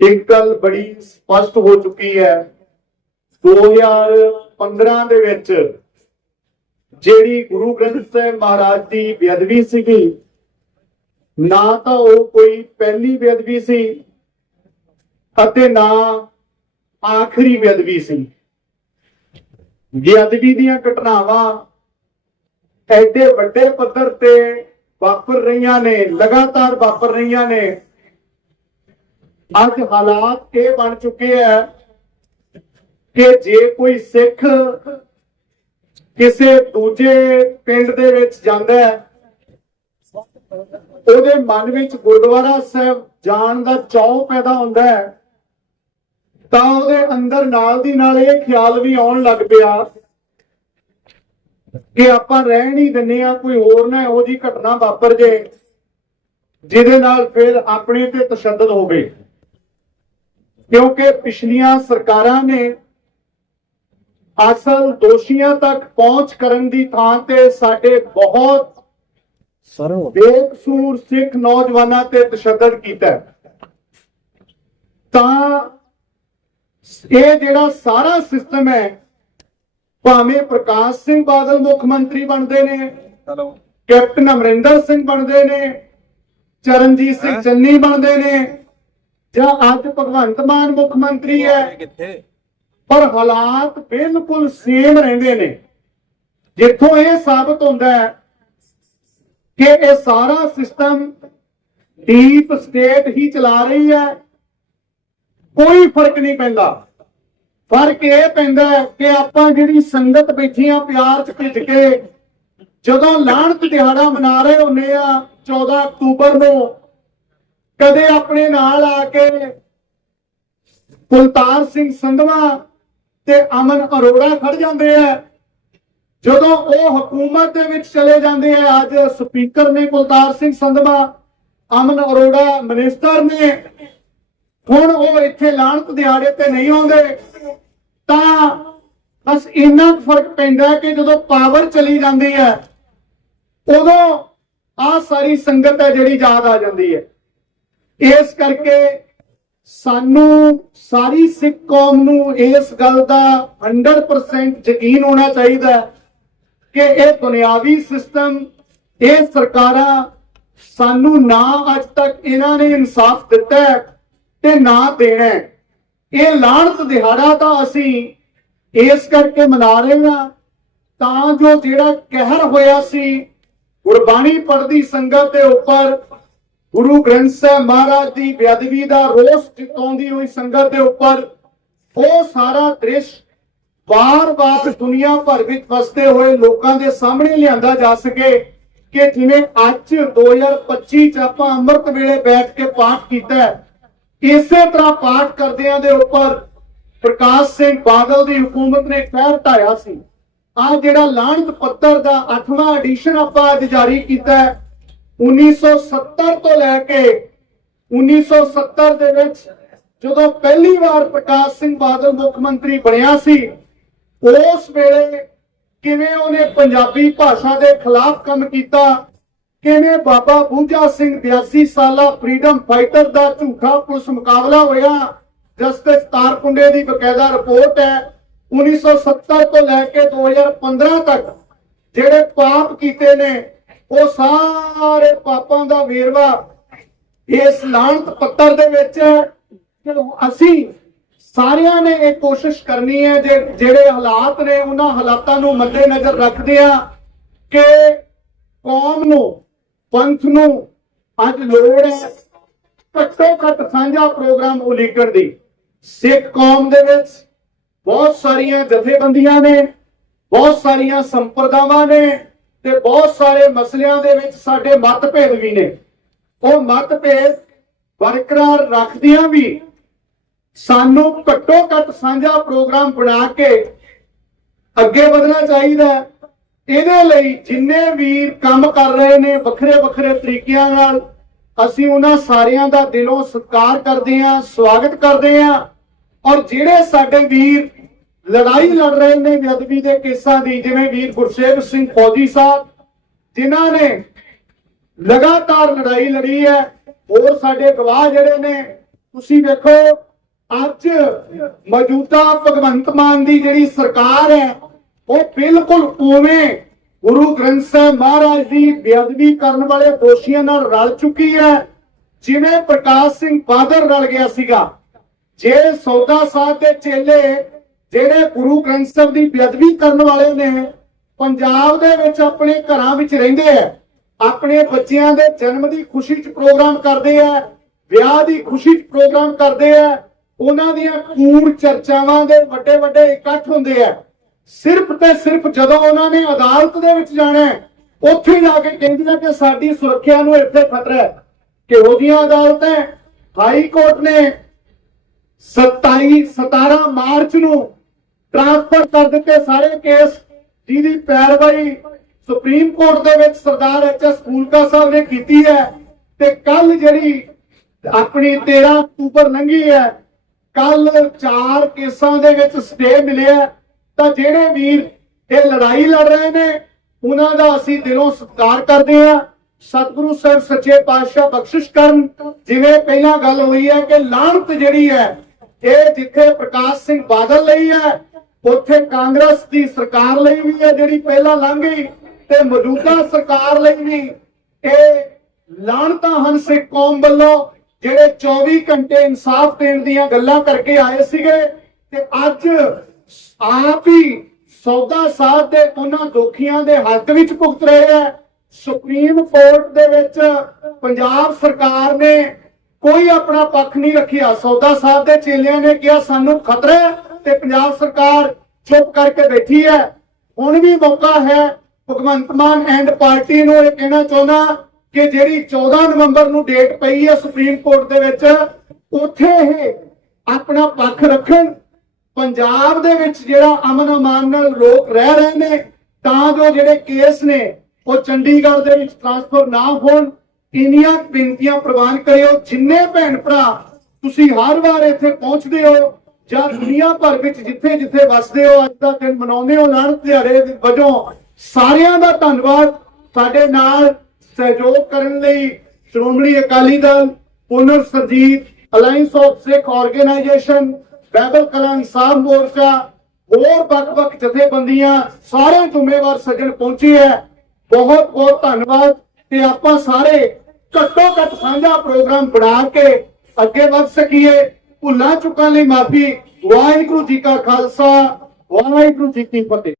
ਇੱਕ ਗੱਲ ਬੜੀ ਸਪਸ਼ਟ ਹੋ ਚੁੱਕੀ ਹੈ। 2015 ਦੇ ਵਿੱਚ ਜਿਹੜੀ ਗੁਰੂ ਗ੍ਰੰਥ ਸਾਹਿਬ ਮਹਾਰਾਜ ਦੀ ਬੇਅਦਬੀ ਸੀਗੀ, ਨਾ ਤਾਂ ਉਹ ਕੋਈ ਪਹਿਲੀ ਬੇਅਦਬੀ ਸੀ ਅਤੇ ਨਾ ਆਖਰੀ ਬੇਅਦਬੀ ਸੀ। ਬੇਅਦਬੀ ਦੀਆਂ ਘਟਨਾਵਾਂ ਐਡੇ ਵੱਡੇ ਪੱਧਰ ਤੇ ਵਾਪਰ ਰਹੀਆਂ ਨੇ, ਲਗਾਤਾਰ ਵਾਪਰ ਰਹੀਆਂ ਨੇ। ਅੱਜ ਹਾਲਾਤ ਇਹ ਬਣ ਚੁੱਕੇ ਹੈ ਕਿ ਜੇ ਕੋਈ ਸਿੱਖ ਕਿਸੇ ਦੂਜੇ ਪਿੰਡ ਦੇ ਵਿੱਚ ਜਾਂਦਾ ਹੈ, ਉਹਦੇ ਮਨ ਵਿੱਚ ਗੁਰਦੁਆਰਾ ਸਾਹਿਬ ਜਾਣ ਦਾ ਚਾਅ ਪੈਦਾ ਹੁੰਦਾ ਹੈ, ਤਾਂ ਉਹਦੇ ਅੰਦਰ ਨਾਲ ਦੀ ਨਾਲ ਇਹ ਖਿਆਲ ਵੀ ਆਉਣ ਲੱਗ ਪਿਆ ਕਿ ਆਪਾਂ ਰਹਿ ਨਹੀਂ ਦਿੰਨੇ ਆ ਕੋਈ ਹੋਰ ਨਾ ਇਹੋ ਜੀ ਘਟਨਾ ਵਾਪਰ ਜੇ ਜਿਹਦੇ ਨਾਲ ਫਿਰ ਆਪਣੇ ਤੇ ਤਸ਼ੱਦਦ ਹੋਵੇ ਕਿਉਂਕਿ ਪਿਛਲੀਆਂ ਸਰਕਾਰਾਂ ਨੇ ਅਸਲ ਦੋਸ਼ੀਆਂ ਤੱਕ ਪਹੁੰਚ ਕਰਨ ਦੀ ਥਾਂ ਤੇ ਸਾਡੇ ਬਹੁਤ ਸਰੋਂ ਬੇਕਸੂਰ ਸਿੱਖ ਨੌਜਵਾਨਾਂ ਤੇ ਤਸ਼ੱਦਦ ਕੀਤਾ। ਤਾਂ ਇਹ ਜਿਹੜਾ ਸਾਰਾ ਸਿਸਟਮ ਹੈ ਭਾਵੇਂ ਪ੍ਰਕਾਸ਼ ਸਿੰਘ ਬਾਦਲ ਮੁੱਖ ਮੰਤਰੀ ਬਣਦੇ ਨੇ ਕੈਪਟਨ ਅਮਰਿੰਦਰ ਸਿੰਘ ਬਣਦੇ ਨੇ ਚਰਨਜੀਤ ਸਿੰਘ? ਚੰਨੀ ਬਣਦੇ ਨੇ ਜਾਂ ਅੱਜ ਭਗਵੰਤ ਮਾਨ ਮੁੱਖ ਮੰਤਰੀ ਹੈ ਕਿੱਥੇ? ਪਰ ਹਾਲਾਤ ਬਿਲਕੁਲ ਸੇਮ ਰਹਿੰਦੇ ਨੇ। ਜਿੱਥੋਂ ਇਹ ਸਾਬਤ ਹੁੰਦਾ ਹੈ ਕਿ ਇਹ ਸਾਰਾ ਸਿਸਟਮ ਡੀਪ ਸਟੇਟ ਹੀ ਚਲਾ ਰਹੀ ਹੈ। ਕੋਈ ਫ਼ਰਕ ਨਹੀਂ ਪੈਂਦਾ। ਫ਼ਰਕ ਇਹ ਪੈਂਦਾ ਕਿ ਆਪਾਂ ਜਿਹੜੀ ਸੰਗਤ ਬੈਠੀਆਂ ਪਿਆਰ ਚ ਭਿੱਜ ਕੇ ਜਦੋਂ ਲਾਹਣਤ ਦਿਹਾੜਾ ਮਨਾ ਰਹੇ ਹੁੰਨੇ ਆ 14 ਅਕਤੂਬਰ ਨੂੰ ਕਦੇ ਆਪਣੇ ਨਾਲ ਆ ਕੇ ਕੁਲਤਾਰ ਸਿੰਘ ਸੰਧਵਾ ਤੇ ਅਮਨ ਅਰੋੜਾ ਖੜ ਜਾਂਦੇ ਆ। ਜਦੋਂ ਉਹ ਹਕੂਮਤ ਦੇ ਵਿੱਚ ਚਲੇ ਜਾਂਦੇ ਆ, ਅੱਜ ਸਪੀਕਰ ਨੇ ਕੁਲਤਾਰ ਸਿੰਘ ਸੰਧਵਾ, ਅਮਨ ਅਰੋੜਾ, ਮਿਨਿਸਟਰ ਨੇ, ਹੁਣ ਉਹ ਇੱਥੇ ਲਾਹਣਤ ਦਿਹਾੜੇ ਤੇ ਨਹੀਂ ਆਉਂਦੇ, ਤਾਂ ਬਸ ਇੰਨਾ ਫ਼ਰਕ ਪੈਂਦਾ ਕਿ ਜਦੋਂ ਪਾਵਰ ਚਲੀ ਜਾਂਦੀ ਹੈ, ਉਦੋਂ ਆ ਸਾਰੀ ਸੰਗਤ ਹੈ ਜਿਹੜੀ ਯਾਦ ਆ ਜਾਂਦੀ ਹੈ। ਇਸ ਕਰਕੇ ਸਾਨੂੰ ਸਾਰੀ ਸਿੱਖ ਕੌਮ ਨੂੰ ਇਸ ਗੱਲ ਦਾ 100% ਯਕੀਨ ਹੋਣਾ ਚਾਹੀਦਾ ਕਿ ਇਹ ਦੁਨਿਆਵੀ ਸਿਸਟਮ ਇਹ ਸਰਕਾਰਾਂ ਸਾਨੂੰ ਨਾ ਅੱਜ ਤੱਕ ਇਹਨਾਂ ਨੇ ਇਨਸਾਫ ਦਿੱਤਾ ਤੇ ਨਾ ਦੇਣਾ ਇਹ ਲਾਹਣਤ ਦਿਹਾੜਾ ਤਾਂ ਅਸੀਂ ਇਸ ਕਰਕੇ ਮਨਾ ਰਹੇ ਹਾਂ ਤਾਂ ਜੋ ਜਿਹੜਾ ਕਹਿਰ ਹੋਇਆ ਸੀ, ਗੁਰਬਾਣੀ ਪੜ੍ਹਦੀ ਸੰਗਤ ਦੇ ਉੱਪਰ ਗੁਰੂ ਗ੍ਰੰਥ ਸਾਹਿਬ ਮਹਾਰਾਜ ਦੀ ਬੇਅਦਬੀ ਦਾ ਰੋਸ ਜਤਾਉਂਦੀ ਹੋਈ ਸੰਗਤ ਦੇ ਉੱਪਰ ਉਹ ਸਾਰਾ ਦ੍ਰਿਸ਼ ਬਾਰ-ਬਾਰ ਦੁਨੀਆ ਭਰ ਵਿੱਚ ਵਸਦੇ ਹੋਏ ਲੋਕਾਂ ਦੇ ਸਾਹਮਣੇ ਲਿਆਂਦਾ ਜਾ ਸਕੇ ਕਿ ਜਿਵੇਂ ਅੱਜ 2025 ਚ ਆਪਾਂ ਅੰਮ੍ਰਿਤ ਵੇਲੇ ਬੈਠ ਕੇ ਪਾਠ ਕੀਤਾ ਇਸੇ ਤਰ੍ਹਾਂ ਪਾਠ ਕਰਦਿਆਂ ਦੇ ਉੱਪਰ ਪ੍ਰਕਾਸ਼ ਸਿੰਘ ਬਾਦਲ ਦੀ ਹਕੂਮਤ ਨੇ ਕਹਿਰ ਢਾਇਆ ਸੀ। ਆ ਜਿਹੜਾ ਲਾਹਣਤ ਪੱਤਰ ਦਾ 8ਵਾਂ ਐਡੀਸ਼ਨ ਆਪਾਂ ਅੱਜ ਜਾਰੀ ਕੀਤਾ ਹੈ 1970 ਤੋਂ ਲੈ ਕੇ 1970 ਦੇ ਵਿੱਚ ਜਦੋਂ ਪਹਿਲੀ ਵਾਰ ਪ੍ਰਕਾਸ਼ ਸਿੰਘ ਬਾਦਲ ਮੁੱਖ ਮੰਤਰੀ ਬਣਿਆ ਸੀ, ਉਸ ਵੇਲੇ ਕਿਵੇਂ ਉਹਨੇ ਪੰਜਾਬੀ ਭਾਸ਼ਾ ਦੇ ਖਿਲਾਫ ਕੰਮ ਕੀਤਾ, ਕਿਵੇਂ ਬਾਬਾ ਬੂਝਾ ਸਿੰਘ 82 ਸਾਲਾ ਫਰੀडम ਫਾਈਟਰ ਦਾ ਝੂਠਾ ਪੁਲਿਸ ਮੁਕਾਬਲਾ ਹੋਇਆ, ਜਸਟਿਸ ਤਾਰਕੁੰਡੇ ਦੀ ਬਕਾਇਦਾ ਰਿਪੋਰਟ ਹੈ 1970 ਤੋਂ ਲੈ ਕੇ 2015 ਤੱਕ ਜਿਹੜੇ ਪਾਪ ਕੀਤੇ ਨੇ ਉਹ ਸਾਰੇ ਪਾਪਾਂ ਦਾ ਵੇਰਵਾ ਇਸ ਲਾਹਣਤ ਪੱਤਰ ਦੇ ਵਿੱਚ ਚਲੋ, ਅਸੀਂ ਸਾਰਿਆਂ ਨੇ ਇਹ ਕੋਸ਼ਿਸ਼ ਕਰਨੀ ਹੈ ਜੇ ਜਿਹੜੇ ਹਾਲਾਤ ਨੇ, ਉਹਨਾਂ ਹਾਲਾਤਾਂ ਨੂੰ ਮੱਦੇਨਜ਼ਰ ਰੱਖਦੇ ਆ ਕਿ ਕੌਮ ਨੂੰ, ਪੰਥ ਨੂੰ ਅੱਜ ਲੋੜ ਹੈ ਘੱਟੋ ਘੱਟ ਸਾਂਝਾ ਪ੍ਰੋਗਰਾਮ ਉਲੀਕਣ ਦੀ। ਸਿੱਖ ਕੌਮ ਦੇ ਵਿੱਚ ਬਹੁਤ ਸਾਰੀਆਂ ਜਥੇਬੰਦੀਆਂ ਨੇ, ਬਹੁਤ ਸਾਰੀਆਂ ਸੰਪਰਦਾਵਾਂ ਨੇ ਤੇ ਬਹੁਤ ਸਾਰੇ ਮਸਲਿਆਂ ਦੇ ਵਿੱਚ ਸਾਡੇ ਮਤਭੇਦ ਵੀ ਨੇ। ਉਹ ਮਤਭੇਦ ਬਰਕਰਾਰ ਰੱਖਦਿਆਂ ਵੀ ਸਾਨੂੰ ਘੱਟੋ ਘੱਟ ਸਾਂਝਾ ਪ੍ਰੋਗਰਾਮ ਬਣਾ ਕੇ ਅੱਗੇ ਵਧਣਾ ਚਾਹੀਦਾ ਇਹਦੇ ਲਈ ਜਿੰਨੇ ਵੀਰ ਕੰਮ ਕਰ ਰਹੇ ਨੇ ਵੱਖਰੇ ਵੱਖਰੇ ਤਰੀਕਿਆਂ ਨਾਲ, ਅਸੀਂ ਉਹਨਾਂ ਸਾਰਿਆਂ ਦਾ ਦਿਲੋਂ ਸਤਿਕਾਰ ਕਰਦੇ ਹਾਂ, ਸਵਾਗਤ ਕਰਦੇ ਹਾਂ। ਔਰ ਜਿਹੜੇ ਸਾਡੇ ਵੀਰ ਲੜਾਈ ਲੜ ਰਹੇ ਨੇ ਬੇਅਦਬੀ ਦੇ ਕੇਸਾਂ ਦੀ, ਜਿਵੇਂ ਵੀਰ ਗੁਰਸੇਵ ਸਿੰਘ ਫੌਜੀ ਸਾਹਿਬ, ਜਿਨ੍ਹਾਂ ਨੇ ਲਗਾਤਾਰ ਲੜਾਈ ਲੜੀ ਹੈ। ਹੋਰ ਸਾਡੇ ਗਵਾਹ ਜਿਹੜੇ ਨੇ, ਤੁਸੀਂ ਵੇਖੋ, ਅੱਜ ਮੌਜੂਦਾ ਭਗਵੰਤ ਮਾਨ ਦੀ ਜਿਹੜੀ ਸਰਕਾਰ ਹੈ, ਉਹ ਬਿਲਕੁਲ ਉਵੇਂ ਗੁਰੂ ਗ੍ਰੰਥ ਸਾਹਿਬ ਮਹਾਰਾਜ ਦੀ ਬੇਅਦਬੀ ਕਰਨ ਵਾਲੇ ਦੋਸ਼ੀਆਂ ਨਾਲ ਰਲ ਚੁੱਕੀ ਹੈ। ਜਿਵੇਂ ਪ੍ਰਕਾਸ਼ ਸਿੰਘ ਬਾਦਲ ਰਲ ਗਿਆ ਸੀਗਾ। ਜੇ ਸੌਦਾ ਸਾਹਿਬ ਦੇ ਚੇਲੇ ਜਿਹੜੇ ਗੁਰੂ ਗ੍ਰੰਥ ਸਾਹਿਬ ਦੀ ਬੇਅਦਬੀ ਕਰਨ ਵਾਲੇ ਨੇ, ਪੰਜਾਬ ਦੇ ਵਿੱਚ ਆਪਣੇ ਘਰਾਂ ਵਿੱਚ ਰਹਿੰਦੇ ਆ, ਆਪਣੇ ਬੱਚਿਆਂ ਦੇ ਜਨਮ ਦੀ ਖੁਸ਼ੀ 'ਚ ਪ੍ਰੋਗਰਾਮ ਕਰਦੇ ਆ, ਵਿਆਹ ਦੀ ਖੁਸ਼ੀ 'ਚ ਪ੍ਰੋਗਰਾਮ ਕਰਦੇ ਆ, ਉਹਨਾਂ ਦੀਆਂ ਕੂੜ ਚਰਚਾਵਾਂ ਦੇ ਵੱਡੇ ਵੱਡੇ ਇਕੱਠ ਹੁੰਦੇ ਆ। ਸਿਰਫ ਤੇ ਸਿਰਫ ਜਦੋਂ ਉਹਨਾਂ ਨੇ ਅਦਾਲਤ ਦੇ ਵਿੱਚ ਜਾਣਾ ਉੱਥੇ ਜਾ ਕੇ ਕਹਿੰਦੀਆਂ ਕਿ ਸਾਡੀ ਸੁਰੱਖਿਆ ਨੂੰ ਇੱਥੇ ਖਤਰਾ ਹੈ। ਕਿਹੋ ਜਿਹੀਆਂ ਅਦਾਲਤਾਂ ਹਾਈ ਕੋਰਟ ਨੇ 27 17 ਮਾਰਚ ਨੂੰ ਟ੍ਰਾਂਸਫਰ ਕਰ ਦਿੱਤੇ ਸਾਰੇ ਕੇਸ ਜਿਹਦੀ ਪੈਰਵਾਈ ਸੁਪਰੀਮ ਕੋਰਟ ਦੇ ਵਿੱਚ ਸਰਦਾਰ ਐਚ ਐਸ ਫੂਲਕਾ ਸਾਹਿਬ ਨੇ ਕੀਤੀ ਹੈ ਤੇ ਕੱਲ ਜਿਹੜੀ ਆਪਣੀ 13 ਅਕਤੂਬਰ ਲੰਘੀ ਹੈ ਕੱਲ ਚਾਰ ਕੇਸਾਂ ਦੇ ਵਿੱਚ ਸਟੇ ਮਿਲਿਆ ਤਾਂ ਜਿਹੜੇ ਵੀਰ ਇਹ ਲੜਾਈ ਲੜ ਰਹੇ ਨੇ, ਉਹਨਾਂ ਦਾ ਅਸੀਂ ਦਿਲੋਂ ਸਤਿਕਾਰ ਕਰਦੇ ਹਾਂ। ਸਤਿਗੁਰੂ ਸਾਹਿਬ ਸੱਚੇ ਪਾਤਸ਼ਾਹ ਬਖਸ਼ਿਸ਼ ਕਰਨ। ਜਿਵੇਂ ਪਹਿਲਾਂ ਗੱਲ ਹੋਈ ਹੈ ਕਿ ਲਾਹਨਤ ਜਿਹੜੀ ਹੈ, ਇਹ ਜਿੱਥੇ ਪ੍ਰਕਾਸ਼ ਸਿੰਘ ਬਾਦਲ ਲਈ ਹੈ ਉੱਥੇ ਕਾਂਗਰਸ ਦੀ ਸਰਕਾਰ ਲਈ ਵੀ ਹੈ, ਜਿਹੜੀ ਪਹਿਲਾਂ ਲੰਘ ਗਈ ਤੇ ਮੌਜੂਦਾ ਸਰਕਾਰ ਲਈ ਵੀ। ਇਹ ਲਾਹਨਤਾਂ ਹਨ ਕੌਮ ਵੱਲੋਂ, ਜਿਹੜੇ 24 ਘੰਟੇ ਇਨਸਾਫ ਦੇਣ ਦੀਆਂ ਗੱਲਾਂ ਕਰਕੇ ਆਏ ਸੀਗੇ ਤੇ ਅੱਜ ਆਪ ਹੀ ਸੌਦਾ ਸਾਧ ਦੇ ਉਹਨਾਂ ਦੋਖੀਆਂ ਦੇ ਹੱਥ ਵਿੱਚ ਭੁਗਤ ਰਹੇ ਹੈ। ਸੁਪਰੀਮ ਕੋਰਟ ਦੇ ਵਿੱਚ ਪੰਜਾਬ ਸਰਕਾਰ ਨੇ ਕੋਈ ਆਪਣਾ ਪੱਖ ਨਹੀਂ ਰੱਖਿਆ। ਸੌਦਾ ਸਾਹਿਬ ਦੇ ਚੇਲਿਆਂ ਨੇ ਕਿਹਾ, ਸਾਨੂੰ ਖਤਰਾ ਹੈ ਤੇ ਪੰਜਾਬ ਸਰਕਾਰ ਚੁੱਪ ਕਰਕੇ ਬੈਠੀ ਹੈ। ਹੁਣ ਵੀ ਮੌਕਾ ਹੈ ਭਗਵੰਤ ਮਾਨ ਐਂਡ ਪਾਰਟੀ ਨੂੰ ਇਹ ਕਹਿਣਾ ਚਾਹੁੰਦਾ ਕਿ ਜਿਹੜੀ 14 ਨਵੰਬਰ ਨੂੰ ਡੇਟ ਪਈ ਹੈ ਸੁਪਰੀਮ ਕੋਰਟ ਦੇ ਵਿੱਚ, ਉੱਥੇ ਇਹ ਆਪਣਾ ਪੱਖ ਰੱਖਣ। ਪੰਜਾਬ ਦੇ ਵਿੱਚ ਜਿਹੜਾ ਅਮਨ ਅਮਾਨ ਨਾਲ ਲੋਕ ਰਹਿ ਰਹੇ ਨੇ, ਤਾਂ ਜੋ ਜਿਹੜੇ ਕੇਸ ਨੇ, ਉਹ ਚੰਡੀਗੜ੍ਹ ਦੇ ਵਿੱਚ ਟ੍ਰਾਂਸਫਰ ਨਾ ਹੋਣ। ਇੰਨੀਆਂ ਬੇਨਤੀਆਂ ਪ੍ਰਵਾਨ ਕਰਿਓ, ਜਿੰਨੇ ਭੈਣ ਭਰਾ ਤੁਸੀਂ ਹਰ ਵਾਰ ਇੱਥੇ ਪਹੁੰਚਦੇ ਹੋ ਜਾਂ ਦੁਨੀਆ ਭਰ ਵਿੱਚ ਜਿੱਥੇ ਜਿੱਥੇ ਵੱਸਦੇ ਹੋ, ਅੱਜ ਦਾ ਦਿਨ ਮਨਾਉਂਦੇ ਹੋ ਨਾਨਕ ਦਿਹਾੜੇ ਵਜੋਂ, ਸਾਰਿਆਂ ਦਾ ਧੰਨਵਾਦ ਸਾਡੇ ਨਾਲ ਸਹਿਯੋਗ ਕਰਨ ਲਈ। Shiromani Akali Dal, Punar Surjit alliance of Sikh organisation Behbal Kalan ਸਾਹਿਬ ਮੋਰਚਾ, ਹੋਰ ਵੱਖ-ਵੱਖ ਜਥੇਬੰਦੀਆਂ ਸਾਰੇ ਜ਼ਿੰਮੇਵਾਰ ਸੱਜਣ ਪਹੁੰਚੇ ਹੈ। ਬਹੁਤ ਬਹੁਤ ਧੰਨਵਾਦ ਤੇ ਆਪਾਂ ਸਾਰੇ ਘੱਟੋ ਘੱਟ ਸਾਂਝਾ ਪ੍ਰੋਗਰਾਮ ਬਣਾ ਕੇ ਅੱਗੇ ਵਧ ਸਕੀਏ। ਭੁੱਲਾਂ ਚੁੱਕਾਂ ਲਈ ਮਾਫੀ। ਵਾਹਿਗੁਰੂ ਜੀ ਕਾ ਖਾਲਸਾ ਵਾਹਿਗੁਰੂ ਜੀ ਕੀ ਫਤਿਹ।